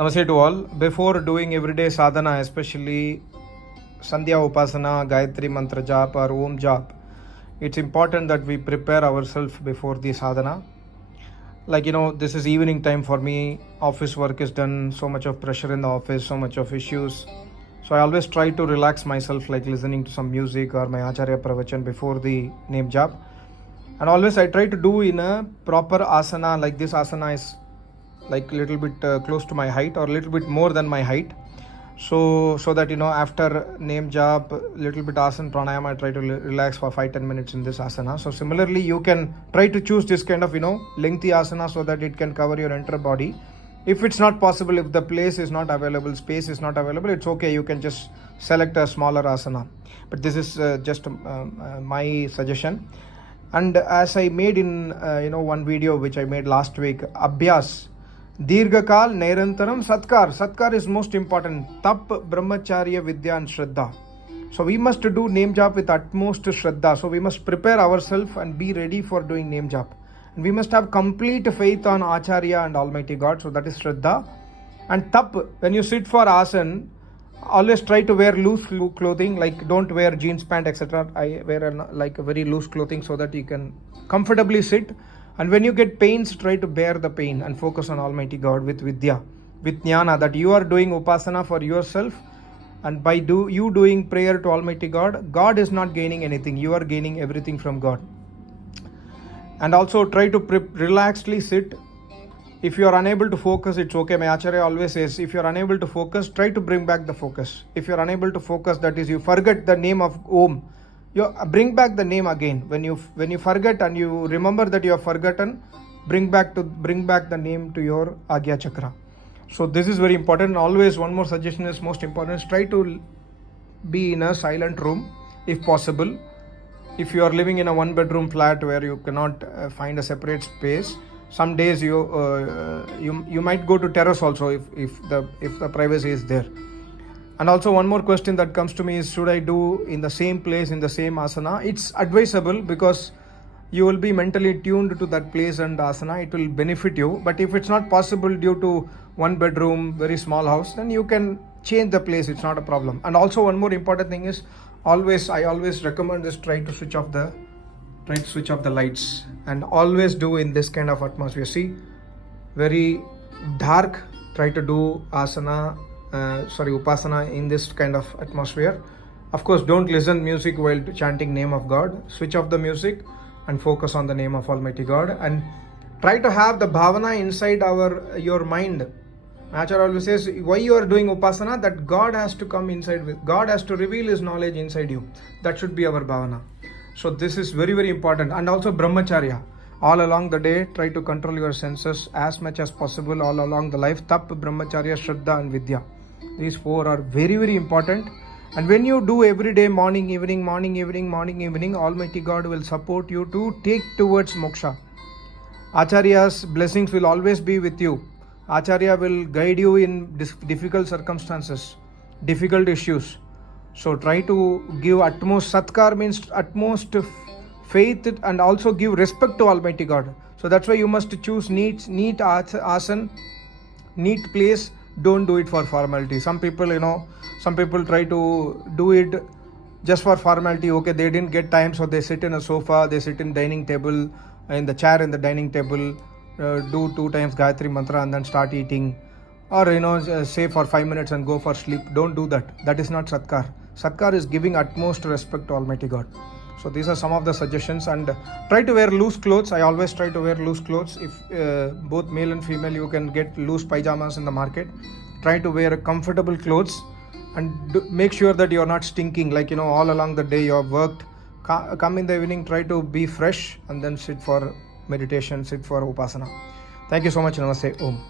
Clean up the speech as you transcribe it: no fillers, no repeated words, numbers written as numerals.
Namaste to all. Before doing everyday sadhana, especially Sandhya Upasana, Gayatri Mantra Jap or Om Jap, it's important that we prepare ourselves before the sadhana. This is evening time for me. Office work is done, so much of pressure in the office, so much of issues. So I always try to relax myself, like listening to some music or my Acharya Pravachan before the name jap. And always I try to do in a proper asana, like this asana is like little bit close to my height or little bit more than my height. So that after name jap, little bit asana pranayama, I try to relax for 5-10 minutes in this asana. So similarly, you can try to choose this kind of lengthy asana so that it can cover your entire body. If it's not possible, if the place is not available, space is not available, it's okay. You can just select a smaller asana. But this is just my suggestion. And as I made in one video which I made last week, Abhyas, Dirghakal, Nairantaram, Satkar. Satkar is most important. Tap, Brahmacharya, Vidya and Shraddha. So we must do name jap with utmost Shraddha. So we must prepare ourselves and be ready for doing name jap. And we must have complete faith on Acharya and Almighty God. So that is Shraddha. And Tap, when you sit for asan, always try to wear loose clothing, like don't wear jeans pant, etc. I wear a very loose clothing so that you can comfortably sit. And when you get pains, try to bear the pain and focus on Almighty God with Vidya, with Jnana, that you are doing Upasana for yourself. And by you doing prayer to Almighty God, God is not gaining anything. You are gaining everything from God. And also try to relaxedly sit. If you are unable to focus, it's okay. My Acharya always says, if you are unable to focus, try to bring back the focus. If you are unable to focus, that is, you forget the name of Om, you bring back the name again. When you forget and you remember that you have forgotten, bring back the name to your Agya Chakra. So this is very important. Always one more suggestion is most important. Try to be in a silent room if possible. If you are living in a one bedroom flat where you cannot find a separate space, some days you might go to terrace also if the privacy is there. And also one more question that comes to me is, should I do in the same place, in the same asana? It's advisable because you will be mentally tuned to that place and asana. It will benefit you. But if it's not possible due to one bedroom, very small house, then you can change the place. It's not a problem. And also one more important thing is, I always recommend this, try to switch off the lights, and always do in this kind of atmosphere. See, very dark, try to do Upasana in this kind of atmosphere. Of course, don't listen music while chanting name of God. Switch off the music and focus on the name of Almighty God, and try to have the bhavana inside your mind. Acharya always says, why you are doing Upasana, that God has to come inside with, God has to reveal His knowledge inside you. That should be our bhavana. So this is very, very important. And also Brahmacharya. All along the day, try to control your senses as much as possible all along the life. Tap, Brahmacharya, Shraddha and Vidya. These four are very, very important. And when you do every day, morning, evening, Almighty God will support you to take towards moksha. Acharya's blessings will always be with you. Acharya will guide you in difficult circumstances, difficult issues. So try to give utmost satkar, means utmost faith, and also give respect to Almighty God. So that's why you must choose neat asan, neat place. Don't do it for formality. Some people try to do it just for formality. Okay, they didn't get time, so they sit in a sofa, they sit in dining table, in the chair in the dining table, do 2 times Gayatri Mantra and then start eating. Or say for 5 minutes and go for sleep. Don't do that. That is not Satkar. Satkar is giving utmost respect to Almighty God. So these are some of the suggestions. And try to wear loose clothes. I always try to wear loose clothes. If both male and female, you can get loose pajamas in the market. Try to wear comfortable clothes and make sure that you are not stinking, like all along the day you have worked. Come in the evening, try to be fresh and then sit for meditation, sit for Upasana. Thank you so much. Namaste. Om.